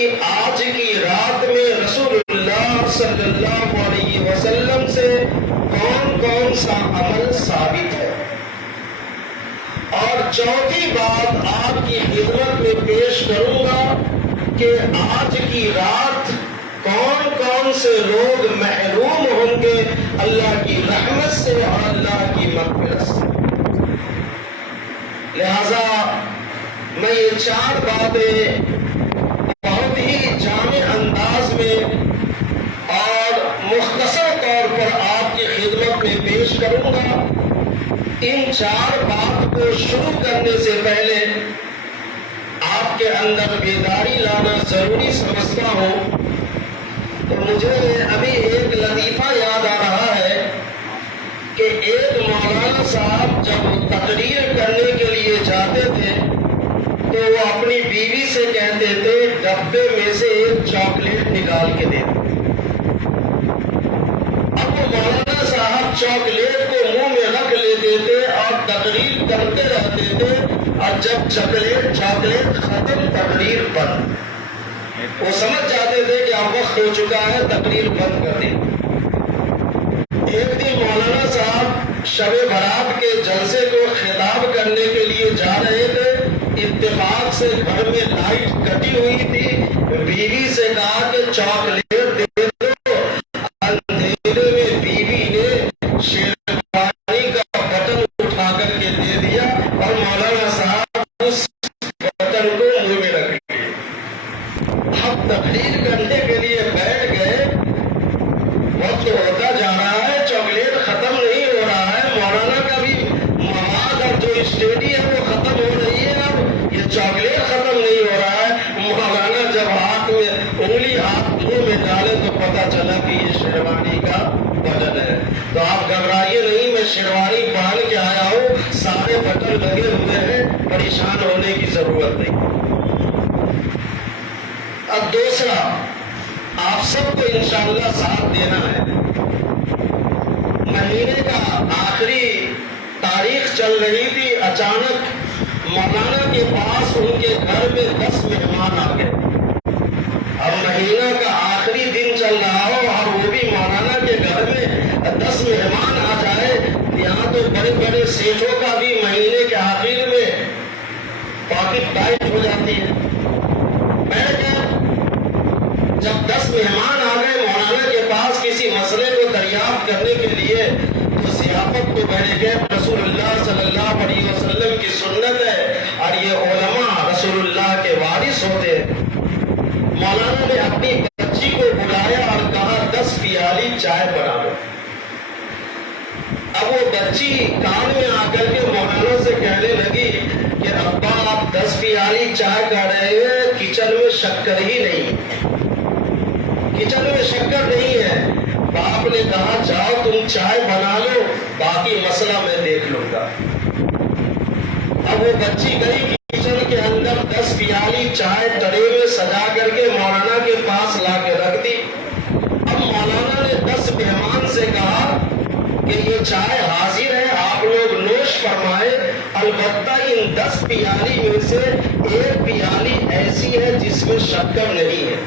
کہ آج کی رات میں رسول اللہ صلی اللہ علیہ وسلم سے کون کون سا عمل ثابت ہے، اور چوتھی بات آپ کی خدمت میں پیش کروں گا کہ آج کی رات کون کون سے لوگ محروم ہوں گے اللہ کی رحمت سے اور اللہ کی مغفرت سے۔ لہذا میں یہ چار باتیں بہت ہی جامع انداز میں اور مختصر طور پر آپ کی خدمت میں پیش کروں گا۔ ان چار بات کو شروع کرنے سے پہلے آپ کے اندر بیداری لانا ضروری سمجھتا ہوں۔ تو مجھے ابھی ایک لطیفہ یاد آ رہا ہے کہ ایک مولانا صاحب جب تقریر کرنے کے لیے جاتے تھے تو وہ اپنی بیوی سے کہتے تھے ڈبے میں سے ایک چاکلیٹ نکال کے دے۔ اب وہ مولانا صاحب چاکلیٹ کو منہ میں رکھ لیتے تھے اور تقریر کرتے رہتے تھے، اور جب چاکلیٹ ختم تقریر بند۔ وہ سمجھ جاتے تھے کہ اب وقت ہو چکا ہے، تقریر بند کر دیں۔ ایک دن مولانا صاحب شب برات کے جلسے کو خطاب کرنے کے لیے جا رہے تھے، اتفاق سے گھر میں لائٹ کٹی ہوئی تھی۔ بیوی سے کہا کہ چاکلیٹ دے دو۔ اندھیرے میں بیوی نے شیروانی کا بٹن اٹھا کر کے دے دیا اور مولانا صاحب اس بٹن کو منہ میں رکھ لیے۔ اب تقریر کرنے کے لیے بیٹھ گئے، وقت ہوتا جا رہا ہے، چاکلیٹ ختم نہیں ہو رہا ہے، مولانا کا بھی مواد اور جو اسٹڈی ہے وہ ختم ہو رہی ہے، اب یہ چاکلیٹ ختم نہیں ہو رہا ہے۔ مولانا جب ہاتھ میں انگلی منہ میں ڈالے تو پتا چلا کہ یہ شیروانی کا بٹن ہے۔ تو آپ گھبرائیے نہیں، میں شیروانی پہن کے آیا ہوں، سارے بٹن لگے ہوئے ہیں، پریشان ہونے کی ضرورت نہیں۔ اب دوسرا، آپ سب کو انشاءاللہ ساتھ دینا ہے۔ مہینے کا آخری تاریخ چل رہی تھی، اچانک مولانا کے پاس ان کے گھر میں 10 مہمان آ گئے۔ اب مہینہ کا آخری دن چل رہا ہو اور وہ بھی مولانا کے گھر میں 10 مہمان آ جائے، یہاں تو بڑے بڑے سیٹوں کا بھی مہینے کے آخر میں پاکٹ ٹائٹ ہو جاتی ہے۔ بیٹھ گئے، جب 10 مہمان آ گئے مولانا کے پاس کسی مسئلے کو دریافت کرنے کے لیے، تو ضیافت کو بیٹھ گئے۔ رسول اللہ صلی اللہ علیہ وسلم کی سنت ہے اور یہ علماء رسول اللہ کے وارث ہوتے ہیں۔ مولانا نے اپنی بچی کو بلایا اور کہا 10 پیالی چائے بنا دو۔ اب وہ بچی کان میں آ کر کے مولانا سے کہنے لگی کہ ابا آپ 10 پیالی چائے کر رہے ہیں، کچن میں شکر ہی نہیں، کچن میں شکر نہیں ہے۔ باپ نے کہا جاؤ تم چائے بنا لو، باقی مسئلہ میں دیکھ لوں گا۔ اب وہ بچی گئی کچن کے اندر، 10 پیالی چائے ٹرے میں سجا کر کے مولانا کے پاس لا کے رکھ دی۔ اب مولانا نے 10 مہمان سے کہا کہ یہ چائے حاضر ہے، آپ لوگ نوش فرمائے، البتہ ان 10 پیالی میں سے ایک پیالی ایسی ہے جس میں شکر نہیں ہے۔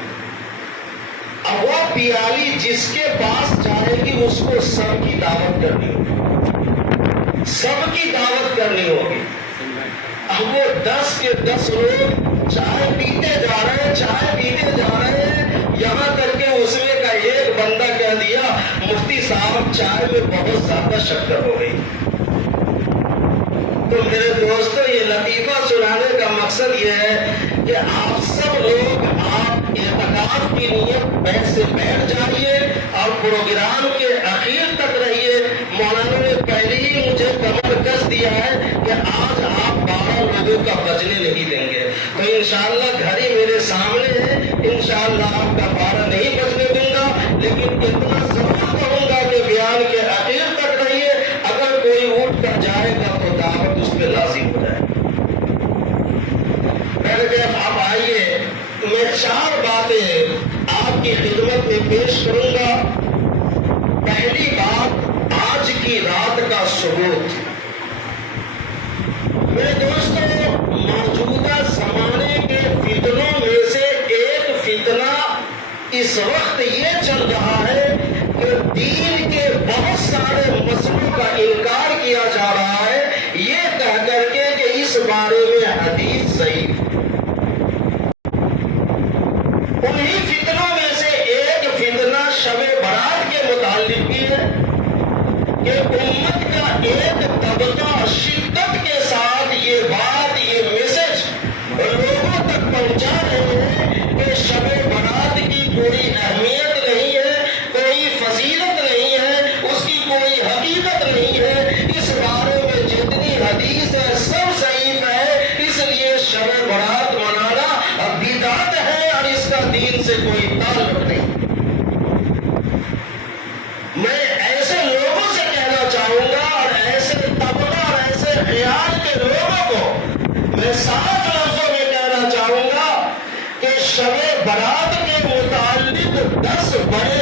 اب وہ پیالی جس کے پاس جائے گی اس کو سب کی دعوت کرنی ہوگی، سب کی دعوت کرنی ہوگی۔ اب وہ 10 کے 10 لوگ چائے پیتے جا رہے ہیں، چائے پیتے جا رہے ہیں، یہاں تک کہ اس میں کا ایک بندہ کہہ دیا مفتی صاحب چائے میں بہت زیادہ شکر ہو گئی۔ تو میرے دوستو، یہ لطیفہ سنانے کا مقصد یہ ہے کہ آپ سب لوگ آپ اعتکاف کی نیت بیٹھ سے بیٹھ جائیے اور پروگرام کے اخیر تک رہیے۔ مولانا نے پہلے ہی مجھے کمر کس دیا ہے کہ آج آپ 12 لوگوں کا بجنے نہیں دیں گے، تو انشاءاللہ گھڑی میرے سامنے ہے، انشاءاللہ آپ کا 12 نہیں بجنے دوں گا، لیکن اتنا ضرور کہوں گا کہ بیان کے اخیر تک رہیے، اگر کوئی اٹھ کر جائے گا تو دعوت اس پہ لازم ہو جائے۔ اب آئیے، میں 4 باتیں آپ کی خدمت میں پیش کروں گا۔ پہلی بات، آج کی رات کا ثبوت۔ میرے دوستوں، موجودہ زمانے کے فتنوں میں سے ایک اس وقت یہ چل رہا ہے کہ دین کے بہت سارے مسئلوں کا انکار کیا جا رہا ہے یہ کہہ کر کے کہ اس بارے میں حدیث ضعیف۔ انہی فتنوں میں سے ایک فتنہ شب برات کے متعلق بھی ہے کہ امت کا ایک طبقہ شدت کے ساتھ یہ بات یہ میسج لوگوں تک پہنچا رہے ہیں کہ شب برات کی کوئی اہمیت نہیں ہے، کوئی فضیلت نہیں ہے، اس کی کوئی حقیقت نہیں ہے، اس بارے میں جتنی حدیث ہے سب ضعیف ہے، اس لیے شب برات منانا بدعت ہے اور اس کا دین سے کوئی تعلق نہیں۔ میں ایسے لوگوں سے کہنا چاہوں گا اور ایسے طبقہ اور ایسے خیال کے لوگوں کو میں صاف لفظوں میں کہنا چاہوں گا کہ شب برات کے متعلق 10 بڑے